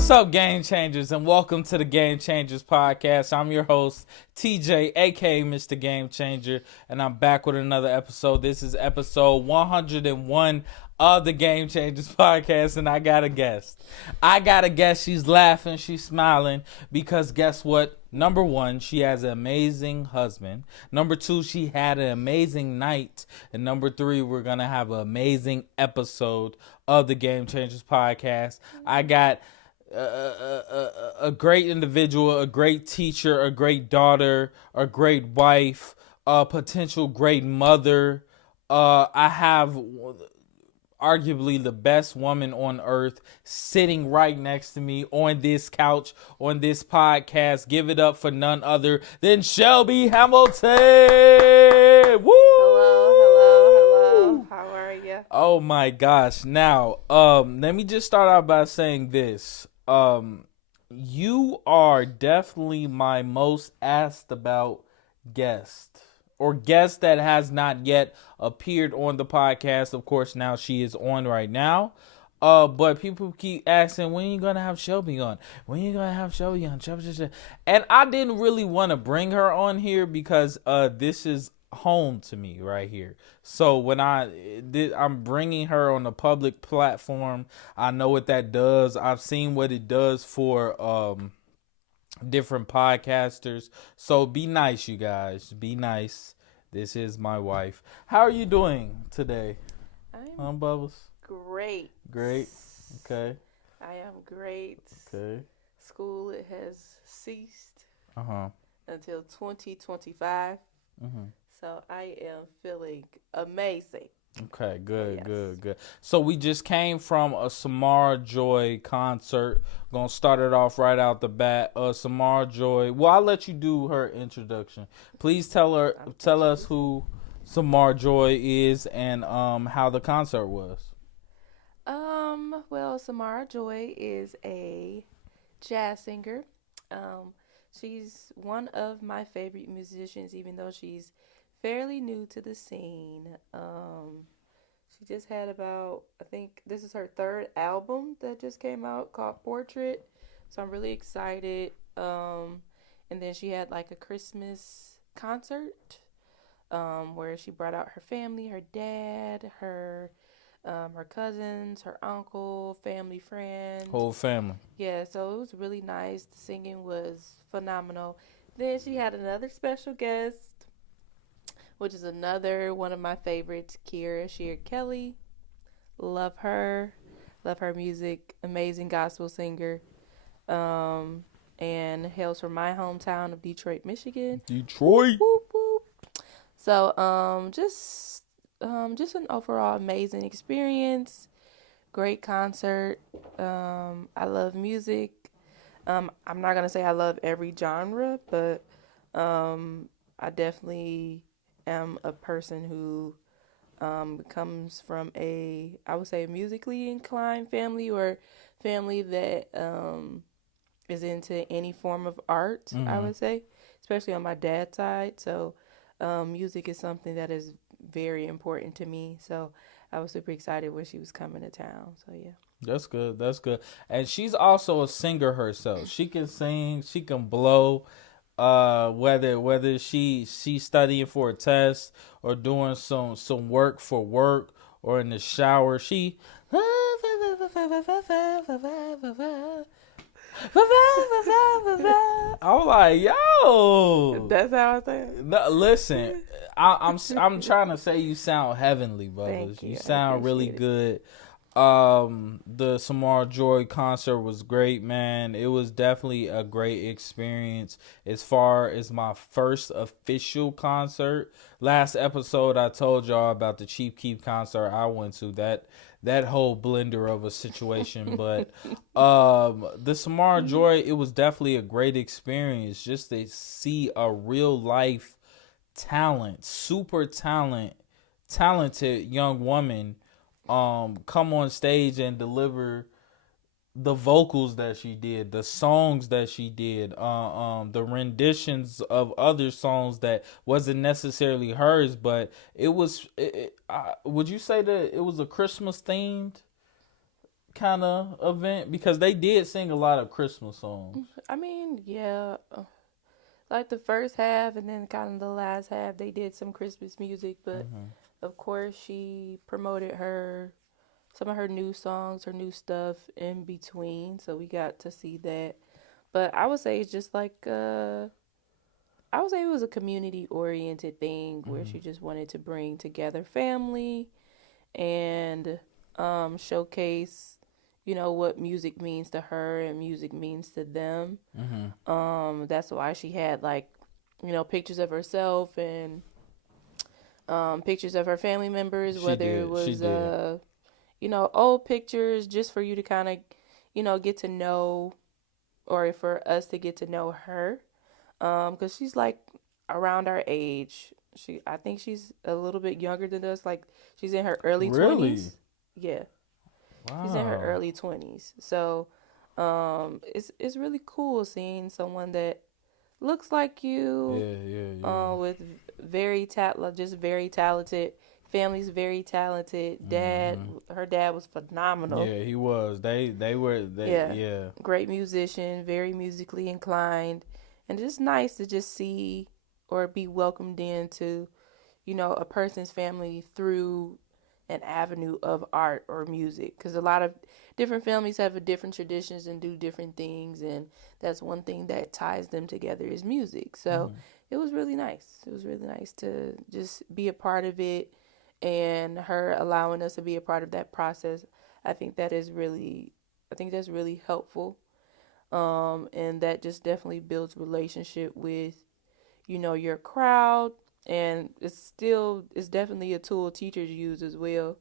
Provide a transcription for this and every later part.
What's up, Game Changers, and welcome to the Game Changers Podcast. I'm your host, TJ, aka Mr. Game Changer, and I'm back with another episode. This is episode 101 of the Game Changers Podcast, and I got a guest. She's laughing, she's smiling, because guess what? Number one, she has an amazing husband. Number two, she had an amazing night. And number three, we're going to have an amazing episode of the Game Changers Podcast. I got a great individual, a great teacher, a great daughter, a great wife, a potential great mother. I have arguably the best woman on earth sitting right next to me on this couch, on this podcast. Give it up for none other than Shelbi Hamilton. Woo! Hello. How are you? Oh my gosh. Now, let me just start out by saying this. You are definitely my most asked about guest, or guest that has not yet appeared on the podcast. Of course, now she is on right now. But people keep asking, when you gonna have Shelbi on? When you gonna have Shelbi on? And I didn't really want to bring her on here because this is home to me right here. So when I'm bringing her on a public platform, I know what that does. I've seen what it does for different podcasters. So be nice, you guys. Be nice. This is my wife. How are you doing today? I'm Bubbles? great. Great. Okay. I am great. Okay. School, it has ceased Uh-huh. until 2025. Mm-hmm. So I am feeling amazing. Okay, good, Yes. good. So we just came from a Samara Joy concert. Gonna start it off right out the bat. Samara Joy. Well, I'll let you do her introduction. Please tell us who Samara Joy is and how the concert was. Well, Samara Joy is a jazz singer. She's one of my favorite musicians, even though she's fairly new to the scene. She just had I think this is her third album that just came out called Portrait. So I'm really excited. And then she had like a Christmas concert, where she brought out her family, her dad, her cousins, her uncle, family, friend. Whole family. Yeah, so it was really nice. The singing was phenomenal. Then she had another special guest, which is another one of my favorites, Kira Shear Kelly. Love her music. Amazing gospel singer. And hails from my hometown of Detroit, Michigan. Detroit. Whoop, whoop. So just an overall amazing experience. Great concert. I love music. I'm not gonna say I love every genre, but I definitely am a person who comes from I would say, musically inclined family, or family that is into any form of art. Mm-hmm. I would say, especially on my dad's side. So music is something that is very important to me. So I was super excited when she was coming to town. So yeah. That's good. And she's also a singer herself. She can sing, she can blow. Whether she's studying for a test or doing some work for work or in the shower, she I'm like, yo. That's how I say it. No, listen, I'm trying to say you sound heavenly, Bubbles. Thank you. You I sound really appreciate good. The Samara Joy concert was great, man. It was definitely a great experience as far as my first official concert. Last episode I told y'all about the Cheap Keep concert I went to. That whole blender of a situation. But the Samara Joy, it was definitely a great experience just to see a real life super talented young woman come on stage and deliver the vocals that she did, the songs that she did, the renditions of other songs that wasn't necessarily hers, but it was. Would you say that it was a Christmas themed kind of event? Because they did sing a lot of Christmas songs. I mean, yeah. Like the first half and then kind of the last half, they did some Christmas music. But of course, she promoted some of her new songs, her new stuff in between. So we got to see that. But I would say it's just like, I would say it was a community oriented thing where she just wanted to bring together family and showcase, what music means to her and music means to them. That's why she had like, pictures of herself and pictures of her family members, whether it was old pictures just for you to kind of, get to know, or for us to get to know her. Because she's like around our age. I think she's a little bit younger than us. Like she's in her early 20s. Yeah. Wow. She's in her early 20s. So, it's really cool seeing someone that looks like you. Yeah. With very talented. Family's very talented. Dad, her dad was phenomenal. Yeah, he was. They were. Yeah. Great musician, very musically inclined. And it's just nice to just see or be welcomed into, a person's family through an avenue of art or music. Because a lot of different families have different traditions and do different things. And that's one thing that ties them together is music. So it was really nice. It was really nice to just be a part of it. And her allowing us to be a part of that process. I think that's really helpful. And that just definitely builds relationship with, your crowd. And it's definitely a tool teachers use as well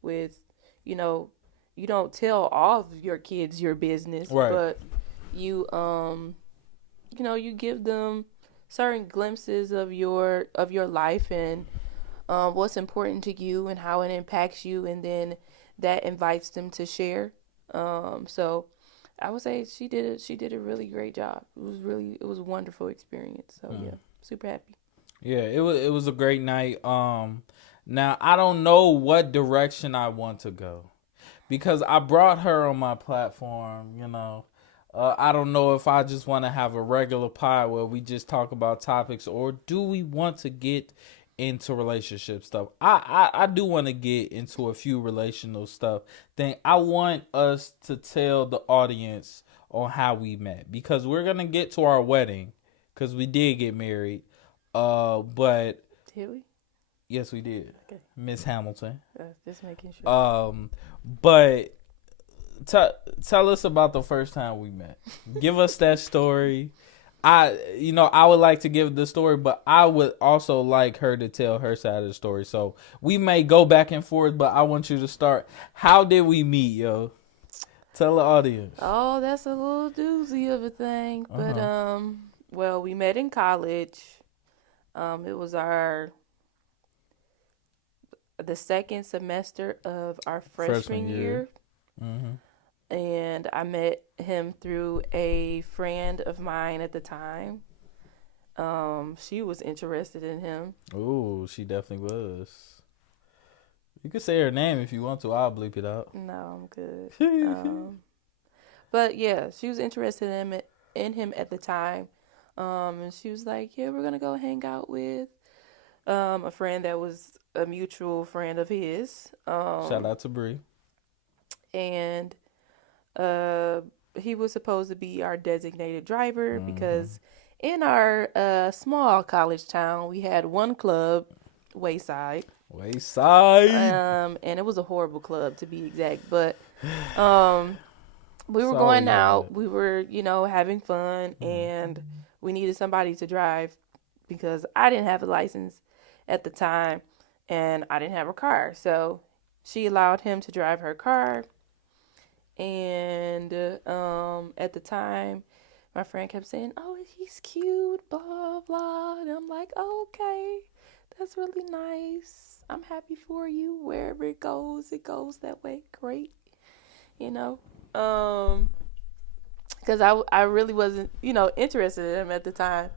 with, you don't tell all of your kids your business, right. But you give them certain glimpses of your life and what's important to you and how it impacts you. And then that invites them to share. So I would say she did a really great job. It was a wonderful experience. So yeah, super happy. Yeah, it was a great night. Now I don't know what direction I want to go because I brought her on my platform, I don't know if I just want to have a regular pod where we just talk about topics, or do we want to get into relationship stuff? I do want to get into a few relational stuff. Then I want us to tell the audience on how we met, because we're gonna get to our wedding, because we did get married. But did we? Yes, we did. Okay. Miss Hamilton. Just making sure. But tell us about the first time we met. Give us that story. I would like to give the story, but I would also like her to tell her side of the story. So we may go back and forth, but I want you to start. How did we meet, yo? Tell the audience. Oh, that's a little doozy of a thing. But, well, we met in college. It was the second semester of our freshman year. And I met him through a friend of mine at the time. She was interested in him. Oh, she definitely was. You can say her name if you want to. I'll bleep it out. No, I'm good. But yeah, she was interested in him at the time. And she was like, yeah, we're going to go hang out with a friend that was a mutual friend of his. Shout out to Bree. And he was supposed to be our designated driver because in our small college town, we had one club, Wayside. And it was a horrible club, to be exact. But we were going out. We were, having fun. And we needed somebody to drive because I didn't have a license at the time. And I didn't have a car. So she allowed him to drive her car. And at the time, my friend kept saying, oh, he's cute, blah, blah. And I'm like, oh, okay, that's really nice. I'm happy for you. Wherever it goes that way. Great. Because I really wasn't, interested in him at the time.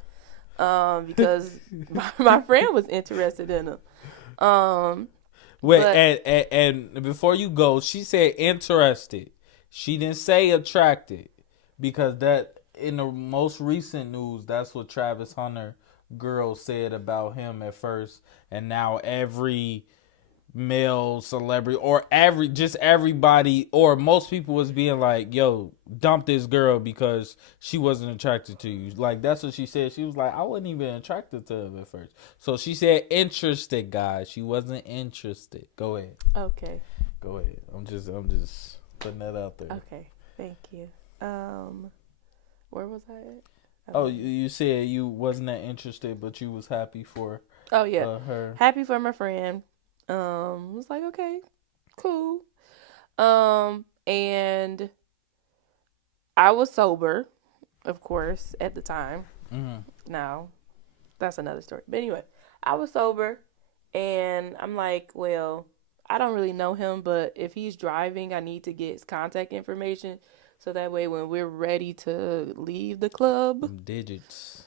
Because my friend was interested in him. Wait, and before you go, she said interested. She didn't say attracted, because that in the most recent news, that's what Travis Hunter girl said about him at first, and now every male celebrity or everybody or most people was being like, yo, dump this girl because she wasn't attracted to you. Like, that's what she said. She was like, I wasn't even attracted to him at first. So she said interested, guys. She wasn't interested. Go ahead. Okay. Go ahead. I'm just putting that out there. Okay. Thank you. Where was I at? Oh, you said you wasn't that interested, but you was happy for her. Happy for my friend. Was like, okay, cool. And I was sober, of course, at the time. Mm-hmm. Now, that's another story. But anyway, I was sober, and I'm like, well, I don't really know him, but if he's driving, I need to get his contact information, so that way when we're ready to leave the club, Digits.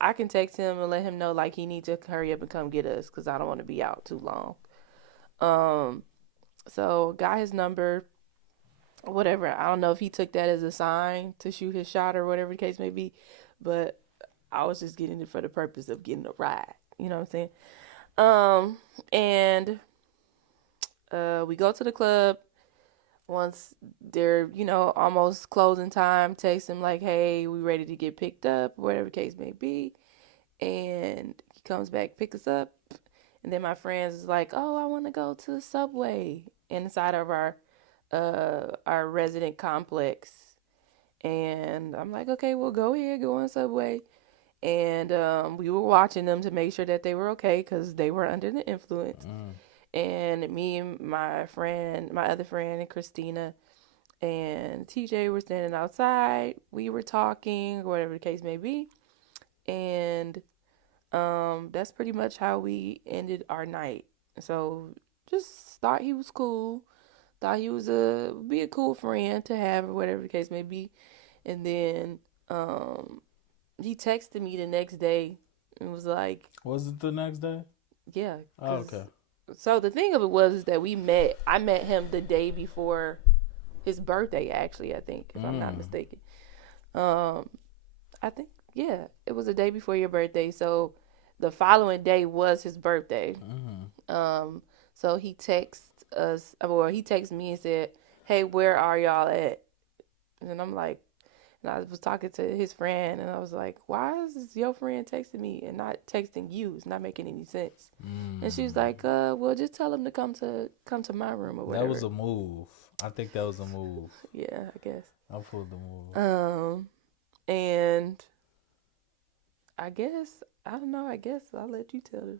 I can text him and let him know, like, he needs to hurry up and come get us because I don't want to be out too long. So got his number, whatever. I don't know if he took that as a sign to shoot his shot or whatever the case may be, but I was just getting it for the purpose of getting a ride. You know what I'm saying? And we go to the club. Once they're, almost closing time, text him like, hey, we ready to get picked up, whatever the case may be. And he comes back, pick us up. And then my friends is like, oh, I want to go to the Subway inside of our resident complex. And I'm like, okay, well, go ahead, go on Subway. And we were watching them to make sure that they were okay because they were under the influence. And me and my other friend, and Christina and TJ were standing outside. We were talking, whatever the case may be. And that's pretty much how we ended our night. So just thought he was cool. Thought he was be a cool friend to have, or whatever the case may be. And then he texted me the next day and was like... Was it the next day? Yeah. Oh, okay. So the thing of it was that I met him the day before his birthday, actually, I think, if I'm not mistaken. I think, yeah, it was the day before your birthday. So the following day was his birthday. So he texted me and said, hey, where are y'all at? And I'm like, and I was talking to his friend, and I was like, why is your friend texting me and not texting you? It's not making any sense. And she was like, well, just tell him to come to my room or whatever. That was a move. I think that was a move. Yeah, I guess. I pulled the move. And I guess, I don't know, I guess I'll let you tell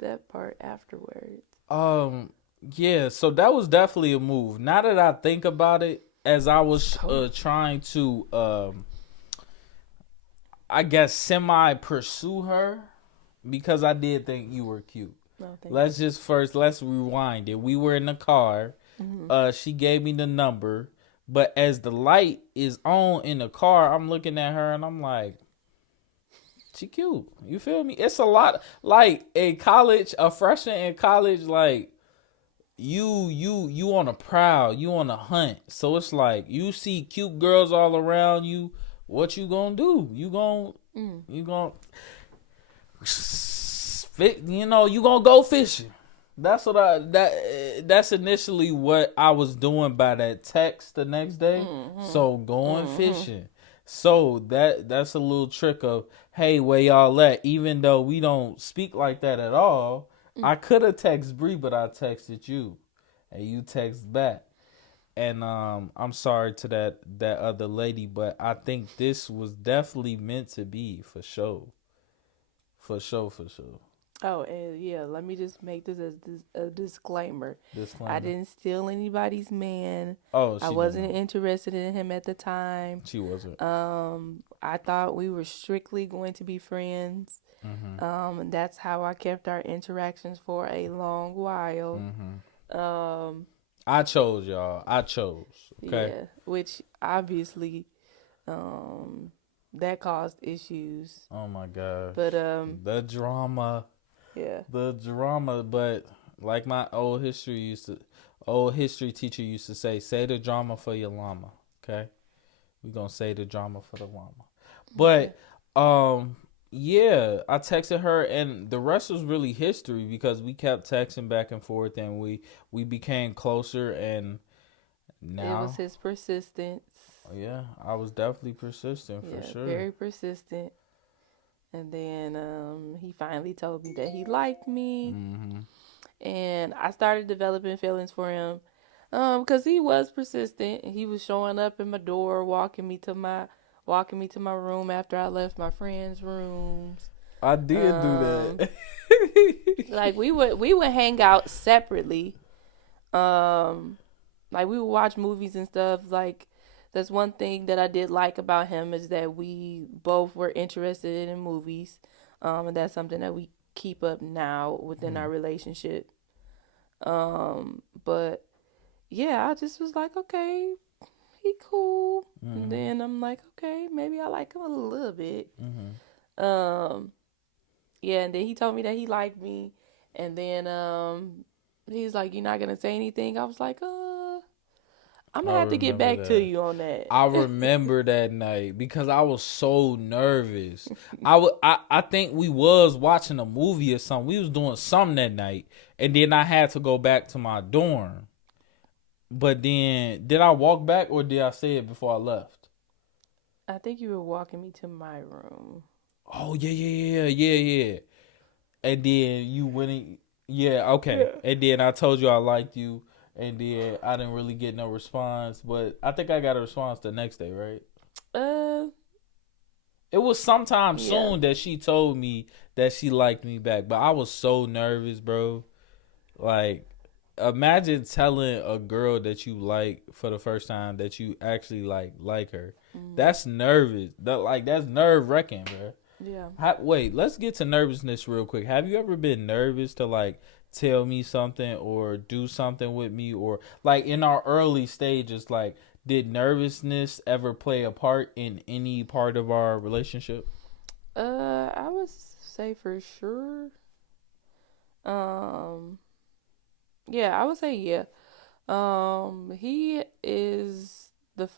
that part afterwards. Yeah, so that was definitely a move. Now that I think about it, as I was trying to, I guess, semi-pursue her, because I did think you were cute. No, let's rewind it. We were in the car. She gave me the number, but as the light is on in the car, I'm looking at her and I'm like, she cute. You feel me? It's a lot, like, in college, a freshman in college, like, you on a prowl, you on a hunt. So it's like, you see cute girls all around you, what you gonna do? You gonna you gonna go fishing. That's that's initially what I was doing by that text the next day. So going fishing. So that's a little trick of, hey, where y'all at? Even though we don't speak like that at all, I could have texted Bree, but I texted you, and you text back. And I'm sorry to that other lady, but I think this was definitely meant to be, for sure. For sure. Oh, and yeah, let me just make this as a disclaimer. I didn't steal anybody's man. Oh, I wasn't interested in him at the time. She wasn't. I thought we were strictly going to be friends. And that's how I kept our interactions for a long while. I chose, y'all. Okay. Yeah, which obviously, that caused issues. Oh my God. But the drama. Yeah. The drama, but like my old old history teacher used to say the drama for your llama. Okay, we gonna say the drama for the llama. Okay. But yeah, I texted her, and the rest was really history because we kept texting back and forth, and we became closer, and It was now, his persistence. yeah, I was definitely persistent for Yeah, sure. very persistent. And then he finally told me that he liked me, Mm-hmm. and I started developing feelings for him, because he was persistent. He was showing up in my door, walking me to my room after I left my friends' rooms. I did do Um, that. like we would hang out separately. Um, like we would watch movies and stuff. Like that's one thing that I did like about him is that we both were interested in movies. And that's something that we keep up now within our relationship. But yeah, I just was like, okay, he cool. And Mm-hmm. then I'm like, okay, maybe I like him a little bit. Mm-hmm. Um, yeah, and then he told me that he liked me, and then he's like, "You're not gonna say anything." I was like, I'm I gonna have to get remember back to that. you on that." I remember that night because I was so nervous. I think we was watching a movie or something. We was doing something that night, and then I had to go back to my dorm. But then, did I walk back or did I say it before I left? I think you were walking me to my room. Oh yeah. And then you went in, yeah, okay. Yeah. And then I told you I liked you, and then I didn't really get no response, but I think I got a response the next day, right? Uh, It was sometime yeah. soon that she told me that she liked me back, but I was so nervous, bro. Like, imagine telling a girl that you like for the first time that you actually like her. Mm, That's nervous. That's nerve wracking, bro. yeah. Wait, let's get to nervousness real quick. Have you ever been nervous to like tell me something or do something with me, or like in our early stages, like did nervousness ever play a part in any part of our relationship? I would say for sure. Um, yeah, I would say yeah. He is the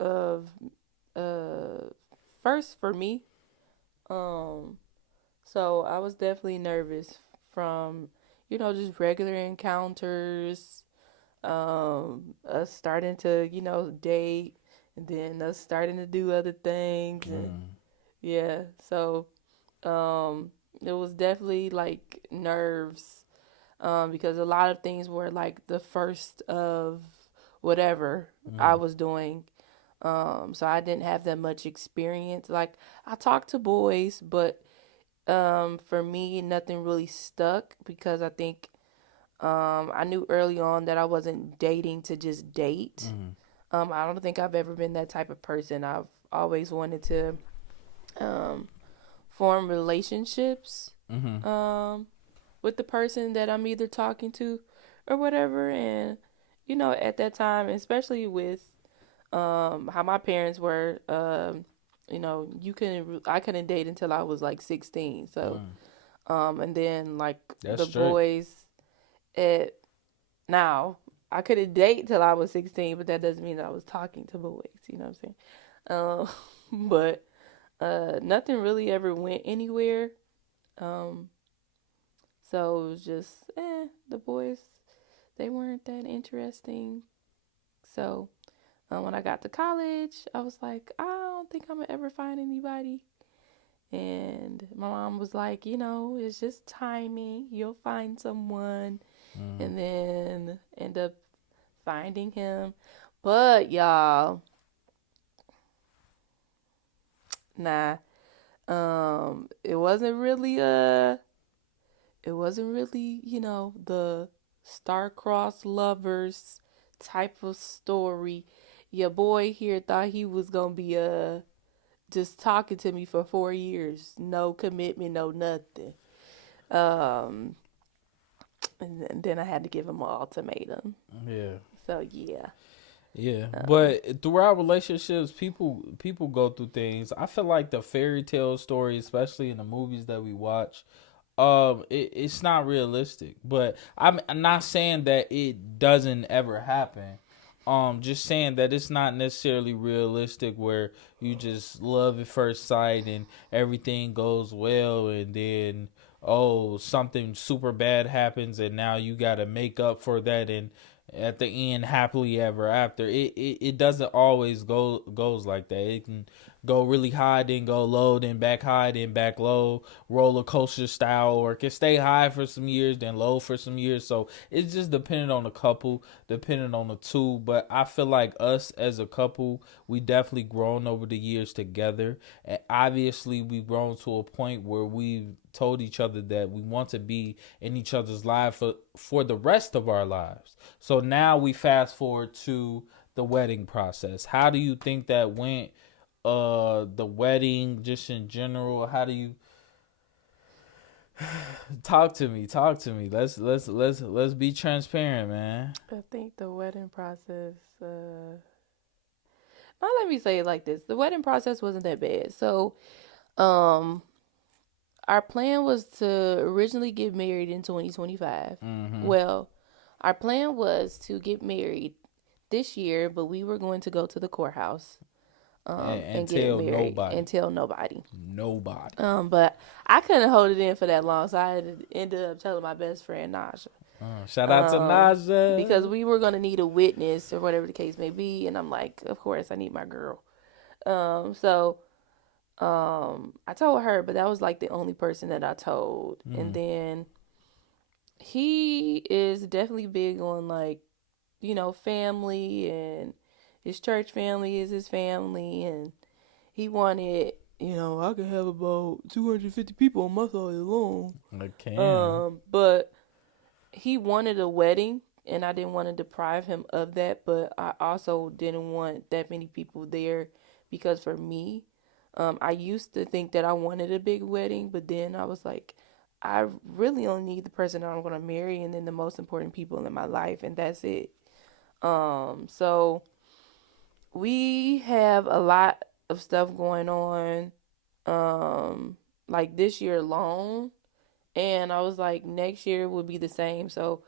of uh first for me. Um, so I was definitely nervous from, just regular encounters, us starting to, date, and then us starting to do other things, and Mm, yeah, so it was definitely like nerves, because a lot of things were like the first of whatever I mm, was doing. So I didn't have that much experience. Like I talked to boys, but for me, nothing really stuck because I think I knew early on that I wasn't dating to just date. mm, I don't think I've ever been that type of person. I've always wanted to um, form relationships mm, um, with the person that I'm either talking to or whatever. And, at that time, especially with how my parents were, I couldn't date until I was like 16. So, mm. and then like That's the strict. boys at now, I couldn't date till I was 16, but that doesn't mean I was talking to boys. You know what I'm saying? But nothing really ever went anywhere. Um, so it was just, the boys, they weren't that interesting. So when I got to college, I was like, I don't think I'm gonna ever find anybody. And my mom was like, it's just timing. You'll find someone. Mm. And then end up finding him. But y'all, nah. It wasn't really, the star-crossed lovers type of story. Your boy here thought he was gonna be just talking to me for 4 years, no commitment, no nothing. Um, and then I had to give him an ultimatum. Yeah. So yeah. Yeah, Um, but throughout relationships, people go through things. I feel like the fairy tale story, especially in the movies that we watch, It's not realistic, but I'm not saying that it doesn't ever happen. Just saying that it's not necessarily realistic where you just love at first sight and everything goes well, and then something super bad happens and now you got to make up for that, and at the end happily ever after. It doesn't always goes like that. It can go really high, then go low, then back high, then back low, roller coaster style, or it can stay high for some years, then low for some years. So it's just dependent on the couple, depending on the two. But I feel like us as a couple, we definitely grown over the years together. And obviously we've grown to a point where we've told each other that we want to be in each other's lives for the rest of our lives. So now we fast forward to the wedding process. How do you think that went? The wedding, just in general. How do you talk to me? Let's be transparent, man. I think the wedding process. Now let me say it like this: the wedding process wasn't that bad. So, um, our plan was to originally get married in 2025. Mm-hmm. Well, our plan was to get married this year, but we were going to go to the courthouse and get tell married nobody. and tell nobody. Nobody. But I couldn't hold it in for that long, so I ended up telling my best friend Naja. Shout out to Naja. Because we were going to need a witness or whatever the case may be, and I'm like, of course, I need my girl. So I told her, but that was like the only person that I told. And then he is definitely big on like, family, and his church family is his family, and he wanted, I could have about 250 people on my side alone. I can. But he wanted a wedding, and I didn't want to deprive him of that, but I also didn't want that many people there because for me, I used to think that I wanted a big wedding, but then I was like, I really only need the person that I'm going to marry and then the most important people in my life, and that's it. So we have a lot of stuff going on, like this year alone. And I was like, next year will be the same. So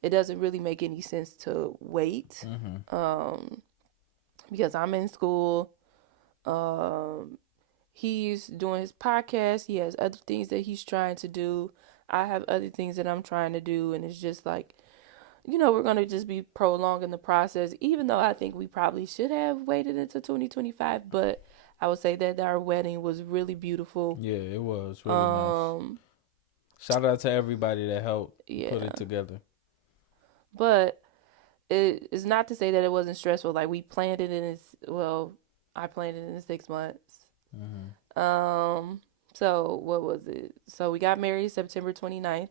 it doesn't really make any sense to wait. Because I'm in school. He's doing his podcast. He has other things that he's trying to do. I have other things that I'm trying to do. And it's just like, we're going to just be prolonging the process, even though I think we probably should have waited until 2025. But I would say that our wedding was really beautiful. Yeah, it was really nice. Shout out to everybody that helped put it together. But it's not to say that it wasn't stressful. Like I planned it in 6 months. So what was it? So we got married September 29th.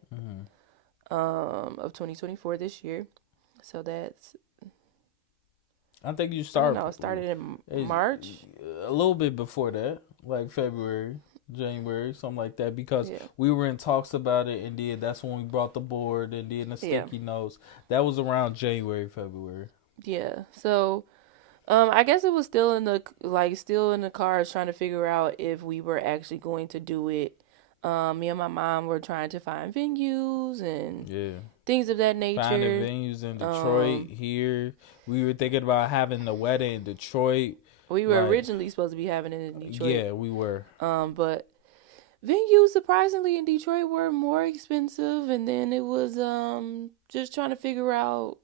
Of 2024 this year. So that's... I think you started... it started in March. A little bit before that, like February, January, something like that, because we were in talks about it, and then that's when we brought the board and then the sticky notes. That was around January, February. Yeah. So I guess it was still in the cards, trying to figure out if we were actually going to do it. Me and my mom were trying to find venues and things of that nature. Finding venues in Detroit, here. We were thinking about having the wedding in Detroit. We were originally supposed to be having it in Detroit. Yeah, we were. But venues, surprisingly, in Detroit were more expensive. And then it was just trying to figure out,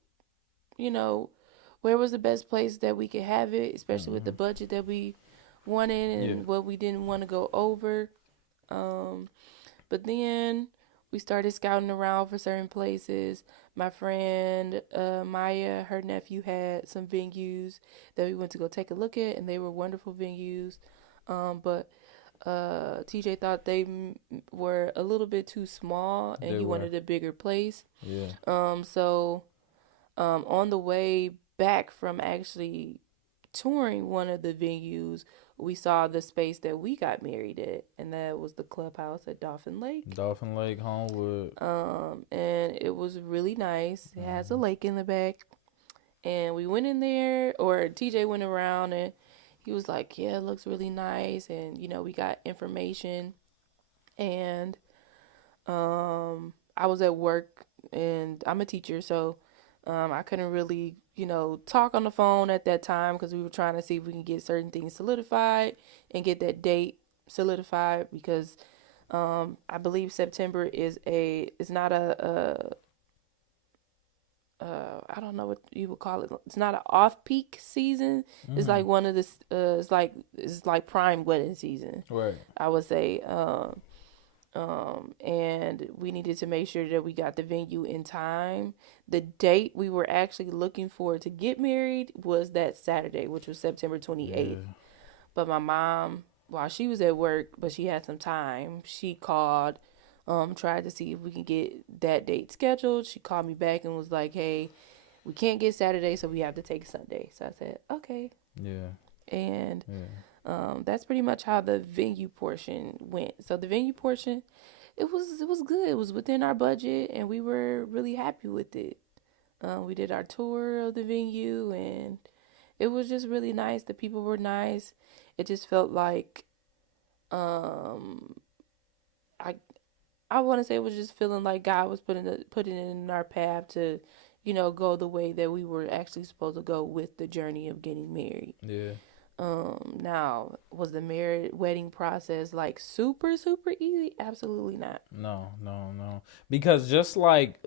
where was the best place that we could have it, especially with the budget that we wanted and what we didn't want to go over. But then we started scouting around for certain places. My friend Maya, her nephew had some venues that we went to go take a look at, and they were wonderful venues. But TJ thought they were a little bit too small, and he wanted a bigger place. So on the way back from actually touring one of the venues, we saw the space that we got married at, and that was the clubhouse at Dolphin Lake. Dolphin Lake, Homewood. And it was really nice. It has a lake in the back. And we went in there, or TJ went around, and he was like, yeah, it looks really nice. And, we got information. And I was at work and I'm a teacher, so I couldn't really, talk on the phone at that time because we were trying to see if we can get certain things solidified and get that date solidified because I believe September is not I don't know what you would call it. It's not an off peak season. It's Mm-hmm. like one of the it's like prime wedding season. Right. I would say. And we needed to make sure that we got the venue in time. The date we were actually looking for to get married was that Saturday, which was September 28th. Yeah. But my mom, while she was at work, but she had some time, she called, tried to see if we can get that date scheduled. She called me back and was like, hey, we can't get Saturday, so we have to take Sunday. So I said, okay. Yeah. And Yeah. that's pretty much how the venue portion went. So the venue portion, it was good. It was within our budget, and we were really happy with it. We did our tour of the venue, and it was just really nice. The people were nice. It just felt like um, I I want to say it was just feeling like God was putting it in our path to, go the way that we were actually supposed to go with the journey of getting married. Yeah. Now, was the marriage wedding process like super super easy? Absolutely not. No, no, no. Because just like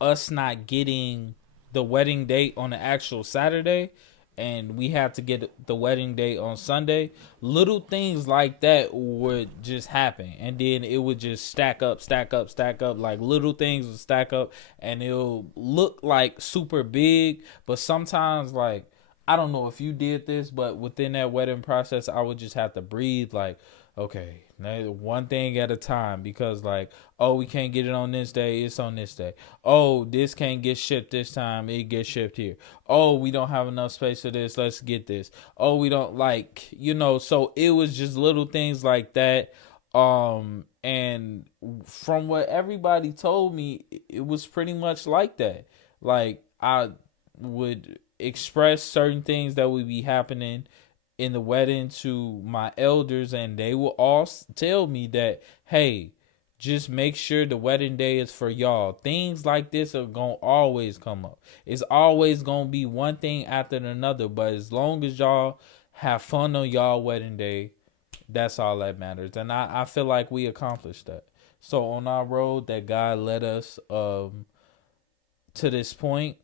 us not getting the wedding date on the actual Saturday and we had to get the wedding date on Sunday, little things like that would just happen. And then it would just stack up, stack up, stack up. Like little things would stack up and it'll look like super big. But sometimes like I don't know if you did this, but within that wedding process, I would just have to breathe like, okay, now one thing at a time because like, oh, we can't get it on this day, it's on this day. Oh, this can't get shipped this time, it gets shipped here. Oh, we don't have enough space for this, let's get this. Oh, we don't like, so it was just little things like that. And from what everybody told me, it was pretty much like that. Like I would express certain things that would be happening in the wedding to my elders, and they will all tell me that, hey, just make sure the wedding day is for y'all. Things like this are gonna always come up. It's always gonna be one thing after another, but as long as y'all have fun on y'all wedding day, that's all that matters. And I feel like we accomplished that. So on our road that God led us to this point,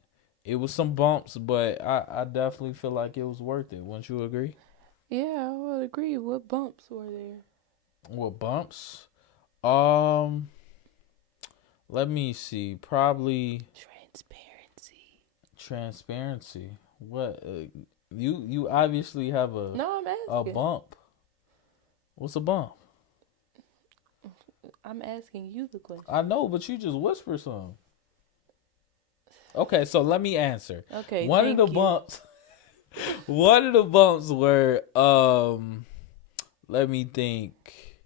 it was some bumps, but I definitely feel like it was worth it. Wouldn't you agree? Yeah, I would agree. What bumps were there? What bumps? Um, Let me see. Probably transparency. What? You obviously have No, I'm a asking. bump. What's a bump? I'm asking you the question. I know, but you just whisper something. Okay, so let me answer. Okay, One of thank the you. bumps. One of the bumps were let me think.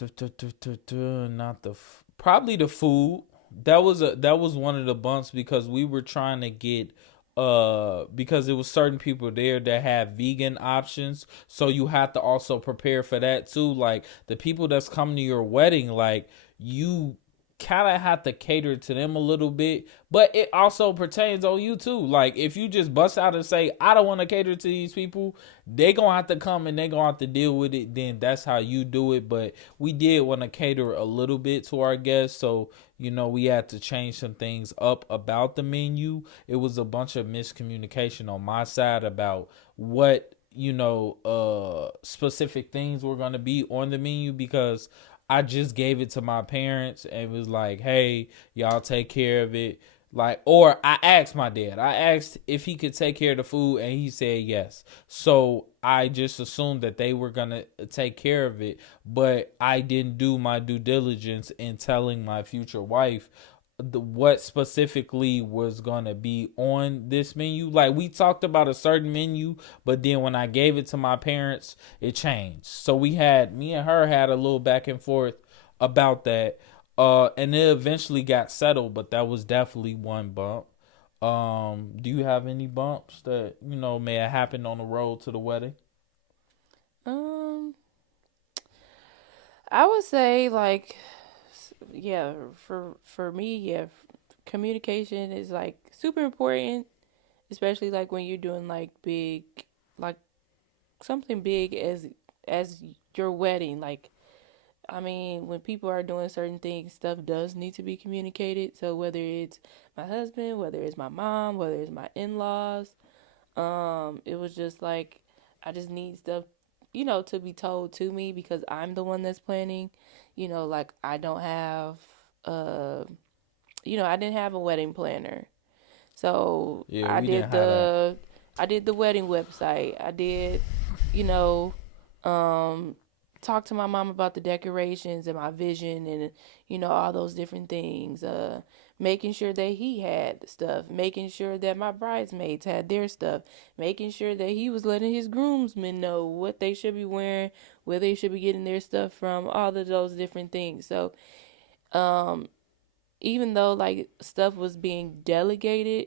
Not the probably the food. That was one of the bumps because we were trying to get because it was certain people there that had vegan options, so you have to also prepare for that too. Like the people that's coming to your wedding, like you kind of have to cater to them a little bit, but it also pertains on you too. Like if you just bust out and say I don't want to cater to these people, they gonna have to come and they gonna have to deal with it. Then that's how you do it. But we did want to cater a little bit to our guests, so we had to change some things up about the menu. It was a bunch of miscommunication on my side about what specific things were going to be on the menu because I just gave it to my parents and was like, hey, y'all take care of it. Like, or I asked my dad, I asked if he could take care of the food and he said yes. So I just assumed that they were going to take care of it, but I didn't do my due diligence in telling my future wife what specifically was gonna be on this menu. Like we talked about a certain menu, but then when I gave it to my parents, it changed. So me and her had a little back and forth about that. And it eventually got settled, but that was definitely one bump. Do you have any bumps that may have happened on the road to the wedding? Um, I would say like, yeah, for me, yeah, communication is like super important, especially like when you're doing like big, like something big as your wedding. Like, I mean, when people are doing certain things, stuff does need to be communicated. So whether it's my husband, whether it's my mom, whether it's my in-laws, it was just like I just need stuff, to be told to me because I'm the one that's planning. Like I don't have, uh, I didn't have a wedding planner, so Yeah, we didn't have that. I did the wedding website. I did, you know, um, talk to my mom about the decorations and my vision and all those different things. Making sure that he had stuff, making sure that my bridesmaids had their stuff, making sure that he was letting his groomsmen know what they should be wearing, where they should be getting their stuff from, all of those different things. So, um, even though like stuff was being delegated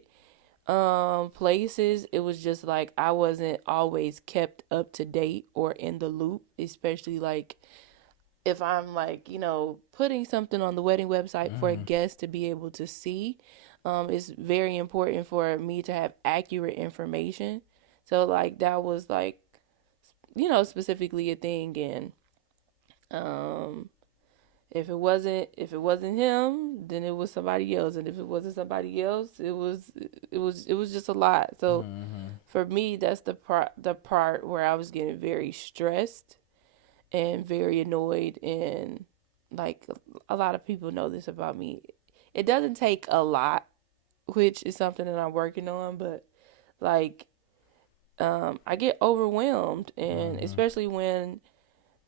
places, it was just like I wasn't always kept up to date or in the loop, especially like if I'm like putting something on the wedding website for a guest to be able to see. It's very important for me to have accurate information. So like that was like specifically a thing. And um if it wasn't him, then it was somebody else, and if it wasn't somebody else, it was just a lot. So Mm-hmm. for me, that's the part where I was getting very stressed and very annoyed, and like a lot of people know this about me. It doesn't take a lot, which is something that I'm working on, but like I get overwhelmed, and Mm-hmm. especially when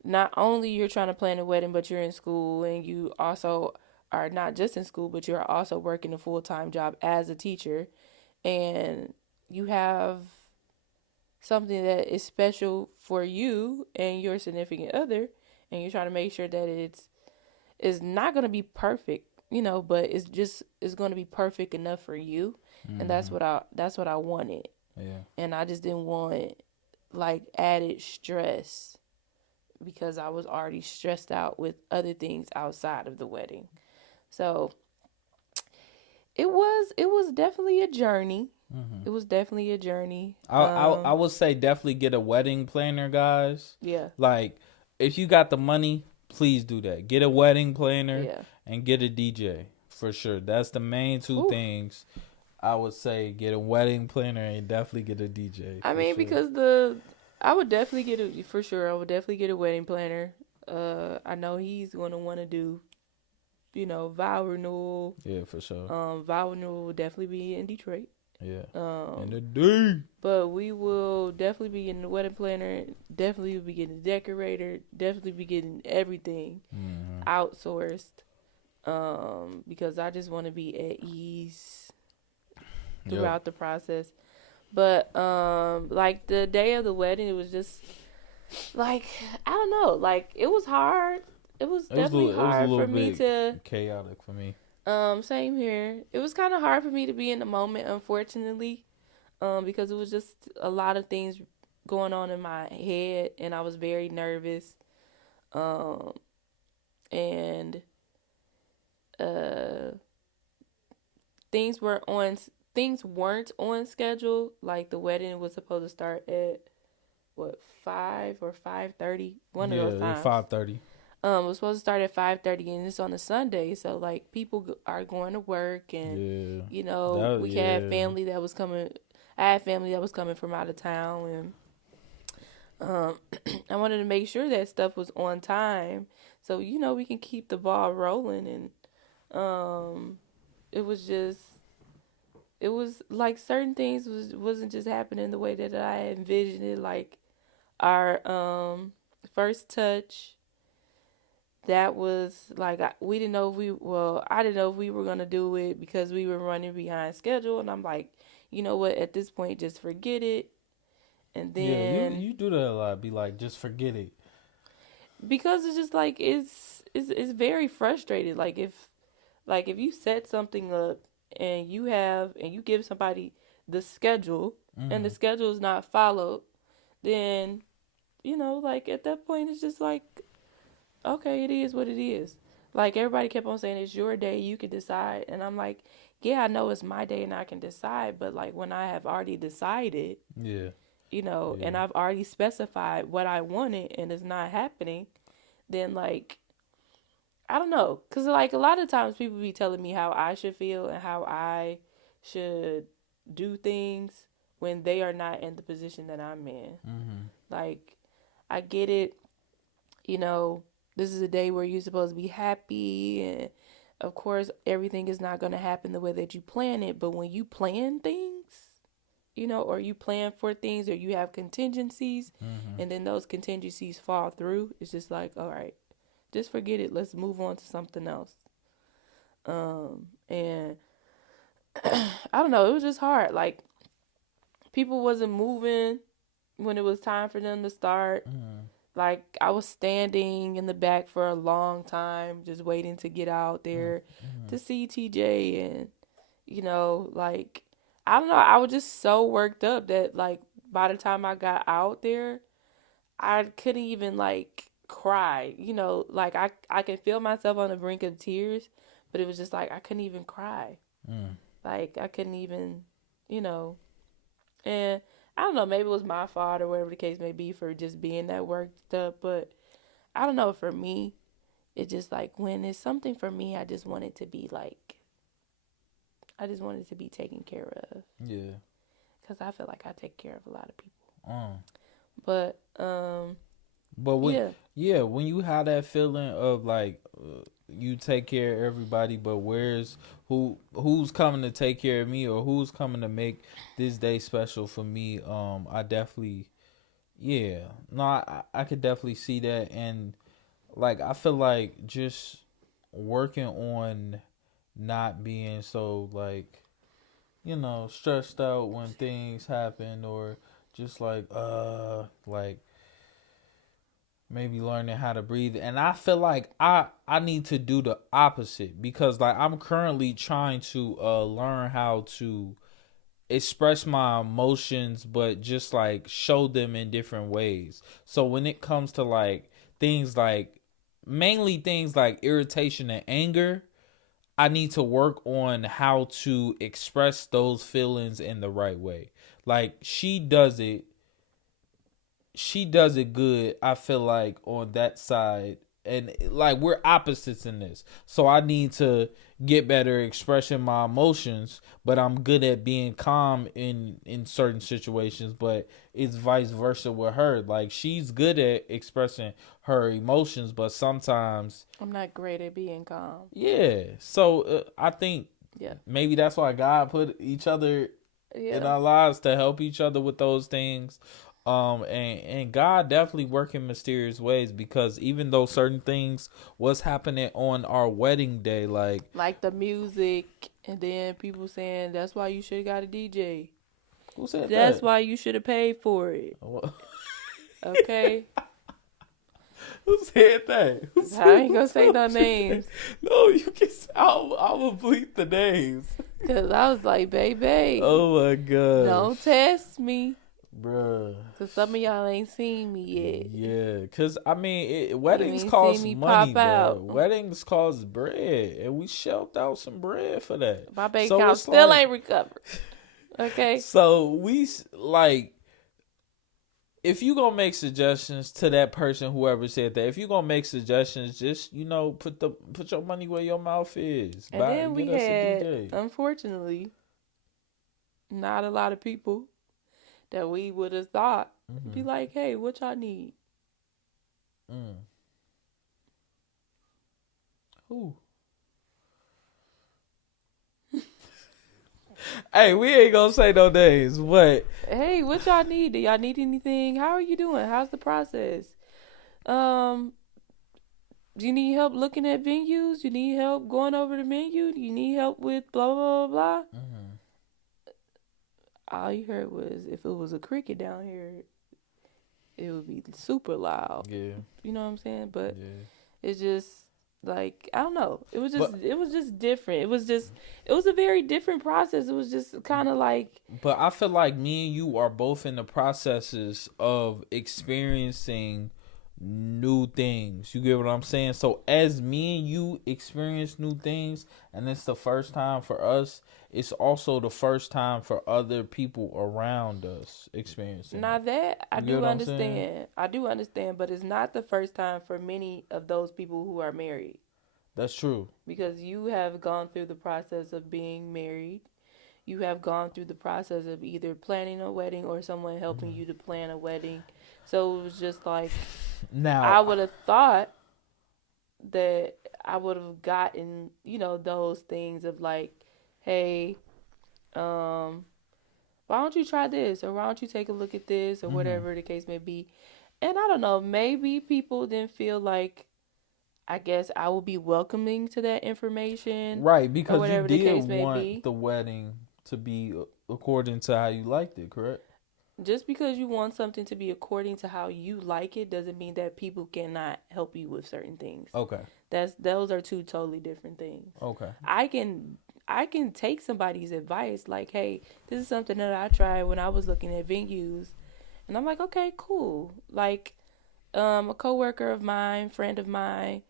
not only you're trying to plan a wedding, but you're in school and you also are not just in school, but you're also working a full-time job as a teacher, and you have something that is special for you and your significant other, and you're trying to make sure that it's not going to be perfect, but it's going to be perfect enough for you, and Mm-hmm. that's what I wanted, Yeah. and I just didn't want like added stress because I was already stressed out with other things outside of the wedding. So it was definitely a journey. Mm-hmm. It was definitely a journey. I would say definitely get a wedding planner, guys. Yeah, Like, if you got the money, please do that. Get a wedding planner yeah. and get a DJ for sure. That's the main two Whew. things. I would say get a wedding planner and definitely get a DJ I for mean, sure. because I would definitely get a for sure. I would definitely get a wedding planner. I know he's gonna want to do, vow renewal. Yeah, for sure. Vow renewal will definitely be in Detroit. Yeah. And Um, the D. But we will definitely be getting the wedding planner, definitely be getting the decorator, definitely be getting everything Mm-hmm. outsourced. Because I just want to be at ease Yep. throughout the process. But like the day of the wedding, it was just like I don't know, like it was hard. It was definitely It was a hard little for me bit to chaotic for me. same here. It was kind of hard for me to be in the moment, unfortunately. Because it was just a lot of things going on in my head, and I was very nervous. Um, and uh, things were on things weren't on schedule. Like the wedding was supposed to start at what 5 or 5:30, one of those Yeah, times. 5:30. It was supposed to start at 5:30, and it's on a Sunday, so like people are going to work, and Yeah. we had Yeah. family that was coming. I had family that was coming from out of town, and I wanted to make sure that stuff was on time, so we can keep the ball rolling. And it was just, it was like certain things wasn't just happening the way that I envisioned it. Like our first touch, that was like we didn't know if I didn't know if we were gonna do it because we were running behind schedule, and I'm like, you know what, at this point just forget it. And Yeah, you then you do that a lot. Be like, just forget it. because it's just like it's very frustrated. Like if you set something up and you give somebody the schedule, and the Mm-hmm. schedule is not followed, then like at that point it's just like okay, it is what it is. Like everybody kept on saying it's your day, you can decide. And I'm like, yeah, I know it's my day and I can decide, but like when I have already decided, Yeah. and Yeah. I've already specified what I wanted and it's not happening, then like I don't know, cuz like a lot of times people be telling me how I should feel and how I should do things when they are not in the position that I'm in. Mhm. Like I get it, you know, this is a day where you're supposed to be happy and of course everything is not going to happen the way that you plan it, but when you plan things, or you plan for things or you have contingencies Mhm. and then those contingencies fall through, it's just like, all right, just forget it. Let's move on to something else. And I don't know, it was just hard. Like people wasn't moving when it was time for them to start. Mhm. Like I was standing in the back for a long time, just waiting to get out there to Mhm. see TJ, and like I don't know, I was just so worked up that like by the time I got out there, I couldn't even like cry. Like I can feel myself on the brink of tears, but it was just like I couldn't even cry. Mhm. Like I couldn't even, you know, and I don't know, maybe it was my fault or whatever the case may be for just being that worked up, but I don't know, for me, it's just like when it's something for me, I just wanted to be taken care of. Yeah. Because I feel like I take care of a lot of people. Um. But, But when yeah. yeah, when you have that feeling of like you take care of everybody, but who's coming to take care of me or who's coming to make this day special for me? I definitely yeah, no, I could definitely see that, and like I feel like just working on not being so like stressed out when things happen or just like maybe learning how to breathe. And I feel like I need to do the opposite because like I'm currently trying to learn how to express my emotions but just like show them in different ways. So when it comes to like things like mainly things like irritation and anger, I need to work on how to express those feelings in the right way. Like she does it good, I feel like, on that side, and like we're opposites in this, so I need to get better expressing my emotions, but I'm good at being calm in certain situations, but it's vice versa with her. Like she's good at expressing her emotions, but sometimes I'm not great at being calm. yeah. So I think Yeah. maybe that's why God put each other in Yeah. our lives to help each other with those things. And God definitely work in mysterious ways because even though certain things was happening on our wedding day, Like the music, and then people saying, that's why you should have got a DJ. who said That's that? why you should have paid for it. Okay? Who said that? I ain't gonna say no names. No, you can. I will bleep the names. Because I was like, baby, Oh my god. don't test me. Bruh. Because some of y'all ain't seen me yet. Yeah, because I mean, You weddings ain't cost seen me money, pop bro. out. Weddings cost bread, and we shelled out some bread for that. My bank So account it's still like, ain't recovered. Okay? so like, if you gonna make suggestions to that person, whoever said that, if you gonna make suggestions, just put your money where your mouth is. And then Get we us a had, DJ. unfortunately, not a lot of people that we would have thought be like, hey, what y'all need? Mm. Who? Hey, we ain't gonna say no names, but Hey, what y'all need? Do y'all need anything? How are you doing? How's the process? Um, do you need help looking at venues? Do you need help going over the menu? Do you need help with blah blah blah blah? All you heard was, if it was a cricket down here, it would be super loud. yeah, You know what I'm saying? But yeah. it's just like, I don't know. It was But just different. It was a very different process. It was just kind of like, But I feel like me and you are both in the processes of experiencing new things. You get what I'm saying? So as me and you experience new things, and it's the first time for us, it's also the first time for other people around us experiencing Now it. that I You get do what I'm saying? understand. I do understand, but it's not the first time for many of those people who are married. That's true. Because you have gone through the process of being married. You have gone through the process of either planning a wedding or someone helping you to plan a wedding. So it was just like, I Now, would have thought that I would have gotten, those things of like, hey, um, why don't you try this? Or why don't you take a look at this? Or mhm. whatever the case may be. And I don't know, maybe people didn't feel like, I guess I will be welcoming to that information Right, or because you whatever the did case may want be. the wedding to be according to how you liked it, correct? Just because you want something to be according to how you like it doesn't mean that people cannot help you with certain things. Okay. Those are two totally different things. Okay. I can take somebody's advice like, hey, this is something that I tried when I was looking at venues, and I'm like, okay, cool. Like, a coworker of mine, friend of mine,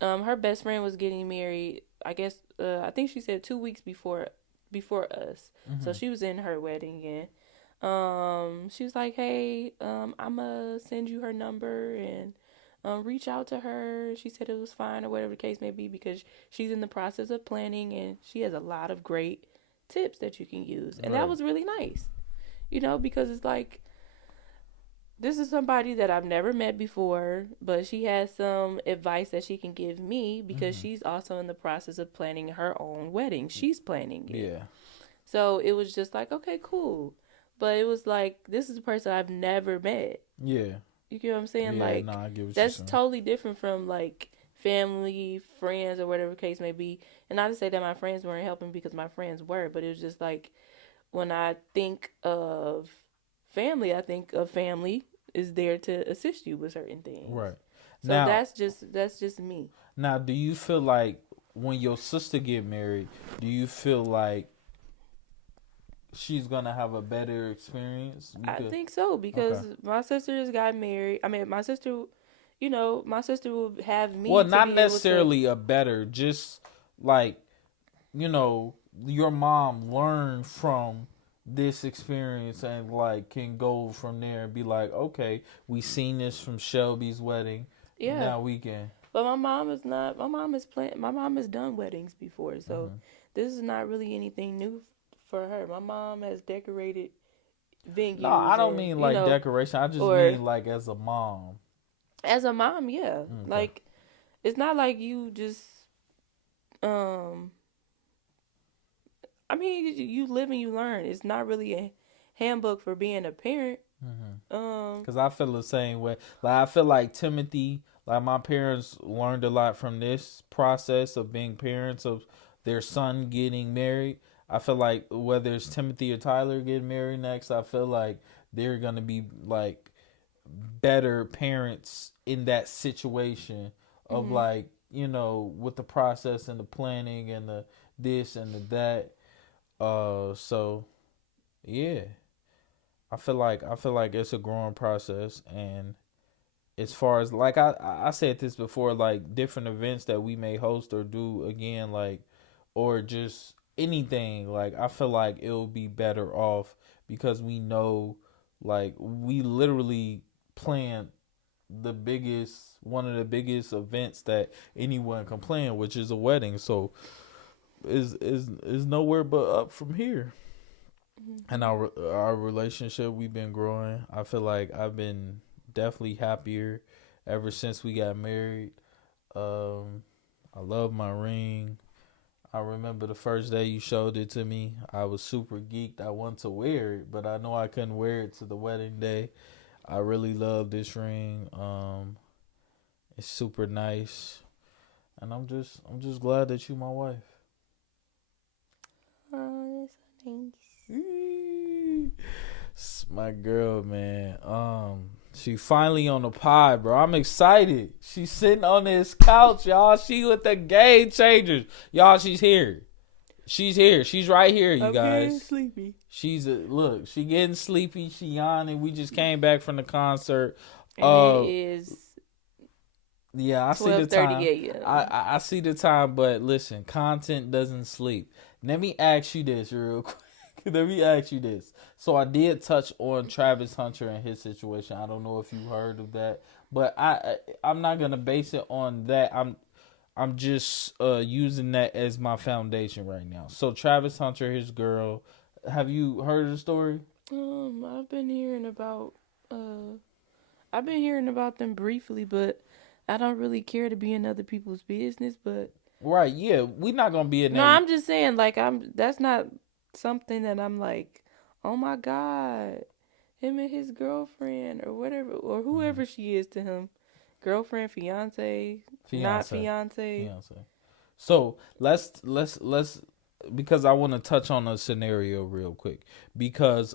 her best friend was getting married. I guess I think she said 2 weeks before us. So she was in her wedding and she was like, hey, I'ma send you her number and reach out to her. She said it was fine or whatever the case may be because she's in the process of planning and she has a lot of great tips that you can use. And that Right. was really nice. Because it's like, this is somebody that I've never met before, but she has some advice that she can give me because she's also in the process of planning her own wedding. She's planning it. Yeah. So it was just like, okay, cool. But it was like, this is a person I've never met. Yeah. You get what I'm saying? Yeah, Like, nah, I get what you're that's saying. totally different from like family, friends, or whatever the case may be. And not to say that my friends weren't helping because my friends were, but it was just like, when I think of family, I think of family is there to assist you with certain things. Right. So Now, that's just me. now, do you feel like when your sister get married, do you feel like she's gonna have a better experience? I think so because Okay. my sister just got married. I mean, my sister, my sister will have me Well, to not be able to. necessarily a better, just like, your mom learned from this experience and like can go from there and be like, okay, we seen this from Shelby's wedding. Yeah, Now we can. but my mom is not. My mom is plan. My mom has done weddings before, so this is not really anything new for her. My mom has decorated venues. No, I don't and, mean like decoration. I just or mean like as a mom. as a mom, yeah. Okay. Like, it's not like you just um I mean, you live and you learn. It's not really a handbook for being a parent. Because I feel the same way. Like, I feel like Timothy, like my parents learned a lot from this process of being parents of their son getting married. I feel like whether it's Timothy or Tyler getting married next, I feel like they're going to be like better parents in that situation of like, with the process and the planning and the this and the that. So yeah. I feel like it's a growing process, and as far as like I said this before, like different events that we may host or do again, like, or just anything, like I feel like it'll be better off because we know, like, we literally plan one of the biggest events that anyone can plan, which is a wedding. So is nowhere but up from here. And our relationship, we've been growing. I feel like I've been definitely happier ever since we got married. I love my ring. I remember the first day you showed it to me. I was super geeked. I wanted to wear it, but I know I couldn't wear it to the wedding day. I really love this ring. It's super nice, and I'm just glad that you my wife. Oh, that's so nice. It's my girl, man. She finally on the pod, bro. I'm excited. She's sitting on this couch, y'all. She with the Game Changers, y'all. She's here. She's here. She's right here, you I'm guys. getting sleepy. Look. She getting sleepy. She yawning. We just came back from the concert. And it is Yeah, I see the 12:30 time. a.m. I see the time, but listen, content doesn't sleep. Let me ask you this real quick. Let me ask you this. So I did touch on Travis Hunter and his situation. I don't know if you heard of that, but I'm not gonna base it on that. I'm just using that as my foundation right now. So Travis Hunter, his girl. Have you heard of the story? I've been hearing about I've been hearing about them briefly, but I don't really care to be in other people's business. But Right. Yeah, we're not gonna be in no, there. I'm just saying, like, that's not something that I'm like, oh my God, him and his girlfriend or whatever, or whoever she is to him, girlfriend, fiance, not Fiance. fiance. Fiance. So let's because I want to touch on a scenario real quick because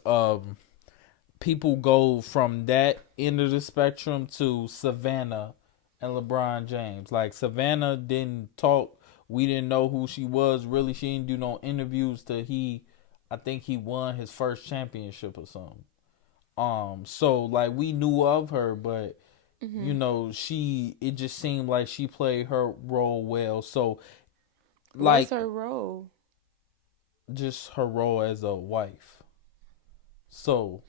people go from that end of the spectrum to Savannah and LeBron James. Like Savannah didn't talk. We didn't know who she was. Really, she didn't do no interviews till I think he won his first championship or something. So like we knew of her, but Mm-hmm. it just seemed like she played her role well. So What's like her role? just her role as a wife. So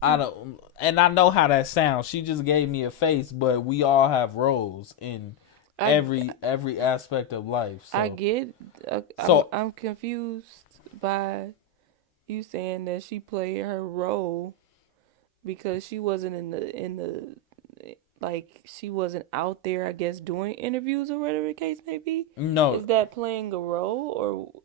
I don't, and I know how that sounds. She just gave me a face, but we all have roles in I every aspect of life. I So get. so I'm confused by you saying that she played her role because she wasn't in the like she wasn't out there, I guess, doing interviews or whatever the case may be. no, Is that playing a role, or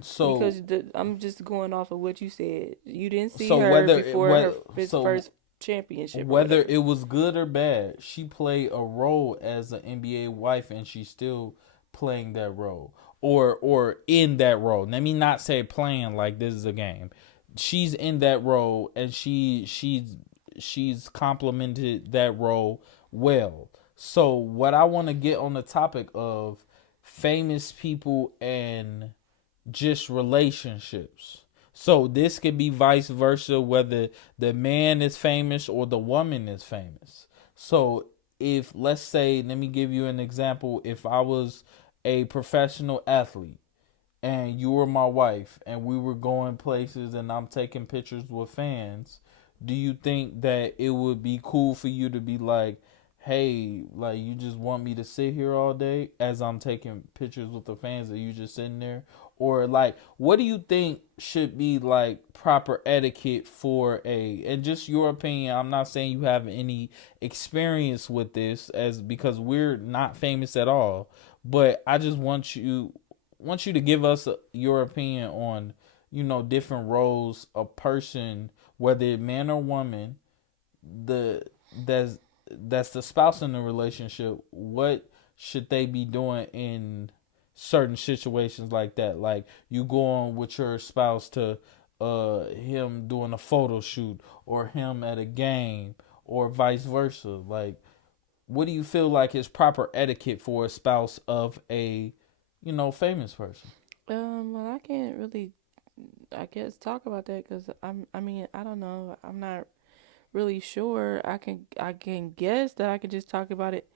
so because I'm just going off of what you said? You didn't see so her whether it before what his so first championship or whether whatever. it was good or bad, she played a role as an NBA wife, and she's still playing that role, or in that role. Let me not say playing like this is a game. She's in that role, and she's complimented that role well. So what I want to get on the topic of famous people and just relationships. So this could be vice versa, whether the man is famous or the woman is famous. So if let's say, let me give you an example. If I was a professional athlete and you were my wife and we were going places and I'm taking pictures with fans, do you think that it would be cool for you to be like, hey, like you just want me to sit here all day as I'm taking pictures with the fans and you just sitting there? Or like, what do you think should be like proper etiquette for and just your opinion? I'm not saying you have any experience with this as because we're not famous at all, but I just want you to give us your opinion on different roles a person, whether man or woman, the that's that's the spouse in the relationship. What should they be doing in certain situations like that? Like you go on with your spouse to him doing a photo shoot or him at a game or vice versa. Like what do you feel like is proper etiquette for a spouse of a famous person? Well, I can't really, I guess, talk about that because I mean, I don't know. I'm not really sure. I can guess that I could just talk about it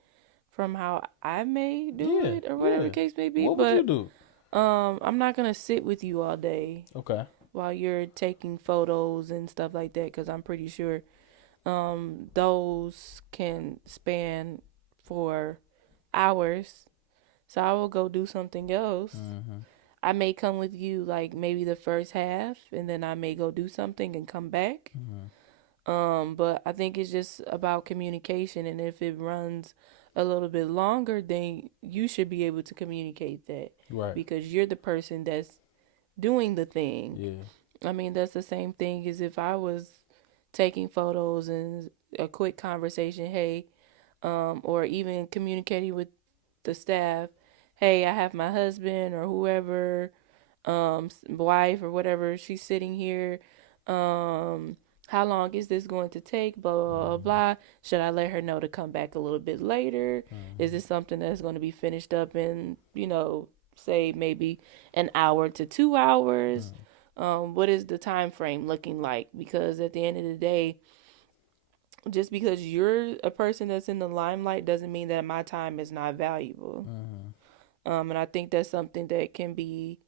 from how I may do Yeah, it or whatever yeah. the case may be. What would you But do? I'm not gonna sit with you all day Okay. while you're taking photos and stuff like that because I'm pretty sure those can span for hours. So I will go do something else. Mm-hmm. I may come with you like maybe the first half and then I may go do something and come back. Mm-hmm. But I think it's just about communication, and if it runs a little bit longer, then you should be able to communicate that Right. because you're the person that's doing the thing. Yeah. I mean, that's the same thing as if I was taking photos and a quick conversation, hey, or even communicating with the staff, hey, I have my husband or whoever, wife or whatever, she's sitting here. How long is this going to take? Blah, blah, blah, Mm-hmm. blah. Should I let her know to come back a little bit later? Is Mm-hmm. this something that's going to be finished up in, say maybe an hour to 2 hours? Mm-hmm. What is the time frame looking like? Because at the end of the day, just because you're a person that's in the limelight doesn't mean that my time is not valuable. And I think that's something that can be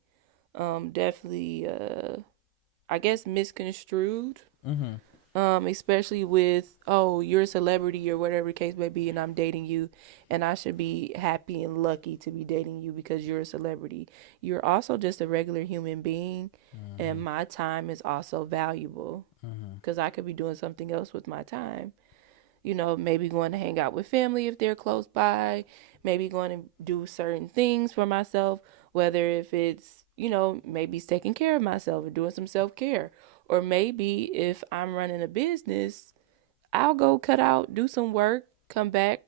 definitely, I guess, misconstrued. Especially with, oh, you're a celebrity or whatever the case may be, and I'm dating you, and I should be happy and lucky to be dating you because you're a celebrity. You're also just a regular human being, and my time is also valuable because I could be doing something else with my time. You know, maybe going to hang out with family if they're close by, maybe going to do certain things for myself, whether if it's, you know, maybe taking care of myself or doing some self care. Or maybe if I'm running a business, I'll go cut out, do some work, come back,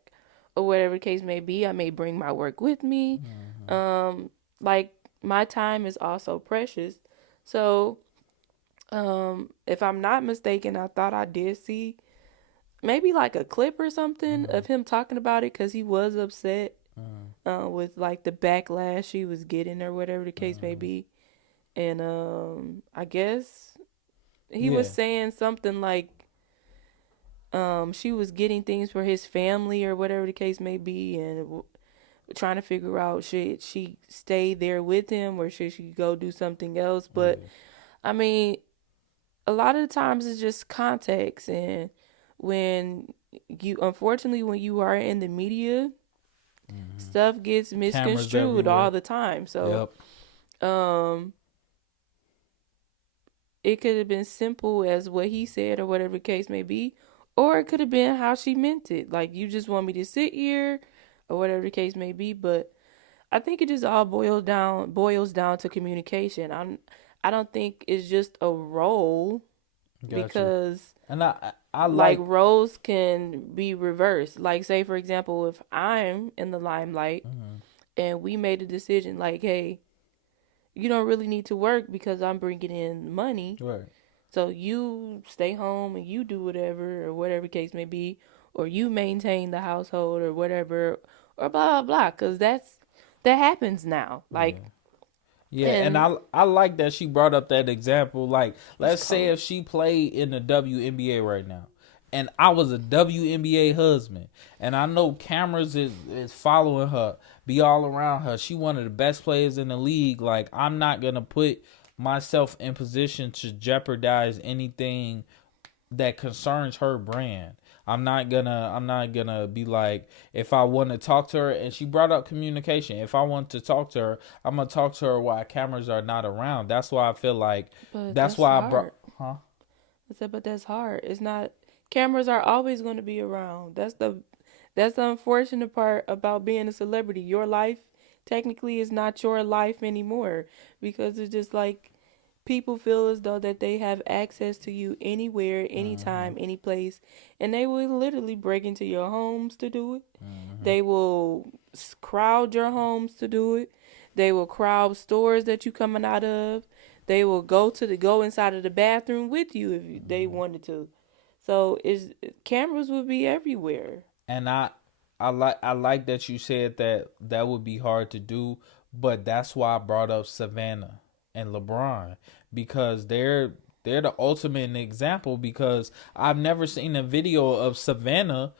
or whatever the case may be. I may bring my work with me. Like, my time is also precious. So, if I'm not mistaken, I thought I did see maybe like a clip or something of him talking about it because he was upset with like the backlash he was getting or whatever the case may be. And I guess he was saying something like she was getting things for his family or whatever the case may be, and trying to figure out should she stay there with him or should she go do something else. But I mean, a lot of the times it's just context, and when you, unfortunately, when you are in the media, stuff gets misconstrued all the time. So it could have been simple as what he said or whatever the case may be, or it could have been how she meant it. Like, you just want me to sit here or whatever the case may be. But I think it just all boils down to communication. I don't think it's just a role. Because and I like roles can be reversed. Like, say for example, if I'm in the limelight and we made a decision like, hey, you don't really need to work because I'm bringing in money. Right. So you stay home and you do whatever or whatever the case may be, or you maintain the household or whatever, or blah blah blah. Because that happens now. Like. Yeah, and I like that she brought up that example. Like, let's say if she played in the WNBA right now, and I was a WNBA husband, and I know cameras is following her, be all around her. She one of the best players in the league. Like, I'm not going to put myself in position to jeopardize anything that concerns her brand. I'm not gonna be like, if I want to talk to her, and she brought up communication. If I want to talk to her, I'm gonna talk to her while cameras are not around. That's why I feel like that's why hard. I brought I said, but that's hard. It's not, cameras are always going to be around. That's the unfortunate part about being a celebrity. Your life technically is not your life anymore, because it's just like people feel as though that they have access to you anywhere, anytime, any place, and they will literally break into your homes to do it. They will crowd your homes to do it. They will crowd stores that you coming out of. They will go inside of the bathroom with you if they wanted to. So cameras will be everywhere. And I like that you said that would be hard to do, but that's why I brought up Savannah and LeBron, because they're the ultimate example, because I've never seen a video of Savannah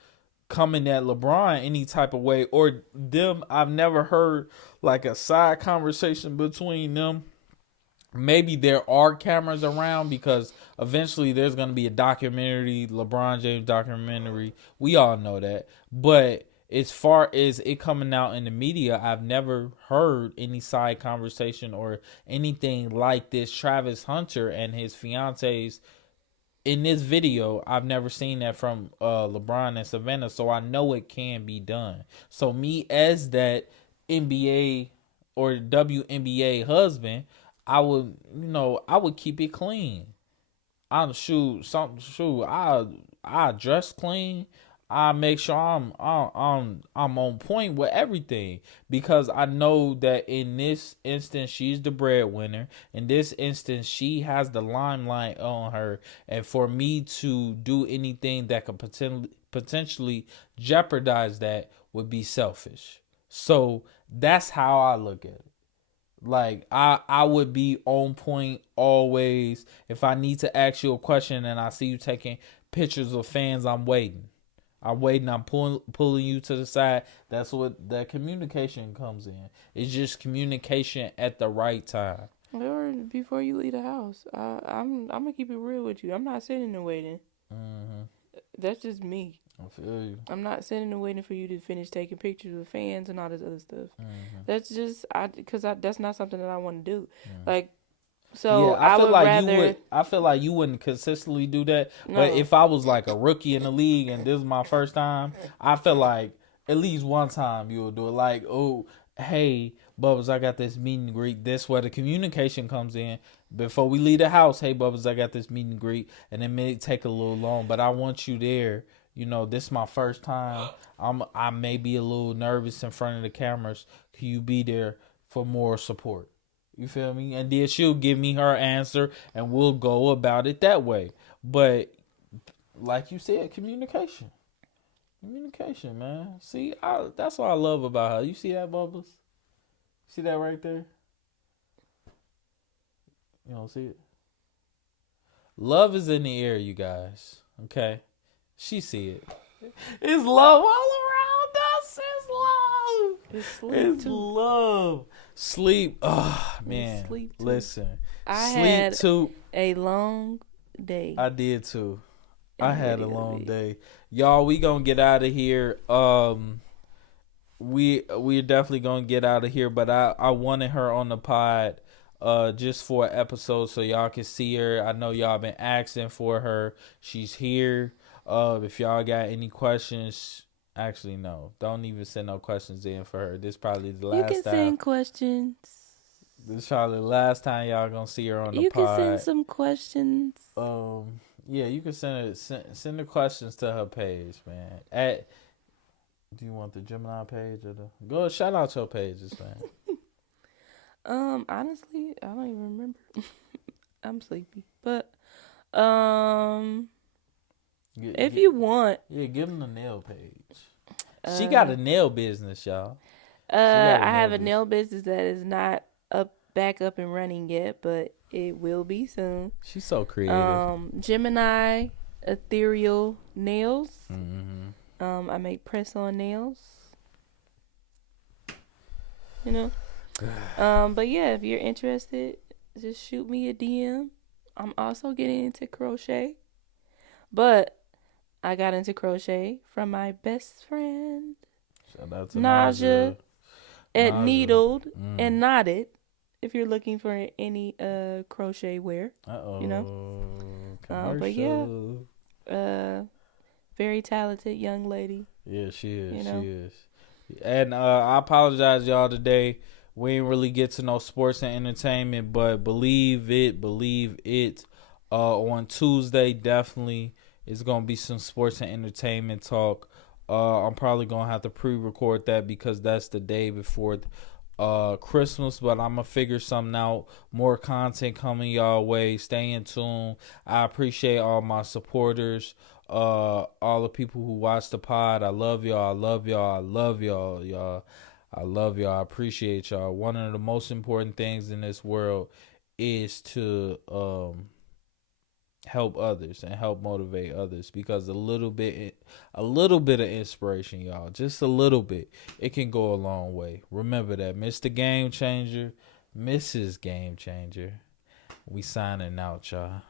coming at LeBron any type of way, or them. I've never heard like a side conversation between them. Maybe there are cameras around, because eventually there's going to be a documentary, LeBron James documentary. We all know that. But as far as it coming out in the media, I've never heard any side conversation or anything like this. Travis Hunter and his fiance's in this video, I've never seen that from LeBron and Savannah. So I know it can be done. So me as that NBA or WNBA husband, I would keep it clean. I dress clean. I make sure I'm on point with everything, because I know that in this instance she's the breadwinner. In this instance, she has the limelight on her, and for me to do anything that could potentially jeopardize that would be selfish. So that's how I look at it. Like, I would be on point always. If I need to ask you a question and I see you taking pictures of fans, I'm waiting. I'm pulling you to the side. That's what that communication comes in. It's just communication at the right time. Or before you leave the house, I'm gonna keep it real with you. I'm not sitting there waiting. Mm-hmm. That's just me. I feel you. I'm not sitting there waiting for you to finish taking pictures with fans and all this other stuff. Mm-hmm. That's just that's not something that I want to do. Mm-hmm. Like, so yeah, I feel would like rather. you would. I feel like you wouldn't consistently do that. No. But if I was like a rookie in the league and this is my first time, I feel like at least one time you would do it. Like, oh, hey, Bubbles, I got this meet and greet. That's where the communication comes in. Before we leave the house, hey, Bubbles, I got this meet and greet, and it may take a little long, but I want you there. You know, this is my first time. I may be a little nervous in front of the cameras. Can you be there for more support? You feel me? And then she'll give me her answer, and we'll go about it that way. But like you said, communication, man. See, that's what I love about her. You see that, Bubbles? See that right there? You don't see it? Love is in the air, you guys. Okay, she see it. It's love all around us. It's love. It's sleep It's too. love. Sleep. Oh man. Sleep too. Listen. I Sleep had too. a long day. I did too. I'm I had a ready to long leave. day. Y'all, we gonna get out of here. We're definitely gonna get out of here, but I wanted her on the pod just for an episode so y'all can see her. I know y'all been asking for her. She's here. If y'all got any questions, actually no, don't even send no questions in for her. This probably the last You can time. send questions. This probably the last time y'all gonna see her on the You pod. can send some questions. Yeah, you can send the questions to her page, man. Do you want the Gemini page or the go shout out your pages, man? Honestly, I don't even remember. I'm sleepy, but if you want, yeah, give them the nail page. She got a nail business, y'all. I have a nail business that is not back up and running yet, but it will be soon. She's so creative. Gemini ethereal nails. Mm-hmm. I make press-on nails. You know. But yeah, if you're interested, just shoot me a DM. I'm also getting into crochet, but I got into crochet from my best friend, Shout out to Naja, at Naja. Needled and Knotted. If you're looking for any crochet wear, you know. But yeah, very talented young lady. Yeah, she is. You know? She is. And I apologize, y'all. Today we didn't really get to know sports and entertainment, but believe it. On Tuesday, definitely it's gonna be some sports and entertainment talk. I'm probably gonna have to pre-record that because that's the day before Christmas, but I'm gonna figure something out. More content coming y'all way. Stay in tune. I appreciate all my supporters, all the people who watch the pod. I love y'all. I appreciate y'all. One of the most important things in this world is to help others and help motivate others, because a little bit of inspiration, y'all, just a little bit, it can go a long way. Remember that. Mr. Game Changer, Mrs. Game Changer, we signing out, y'all.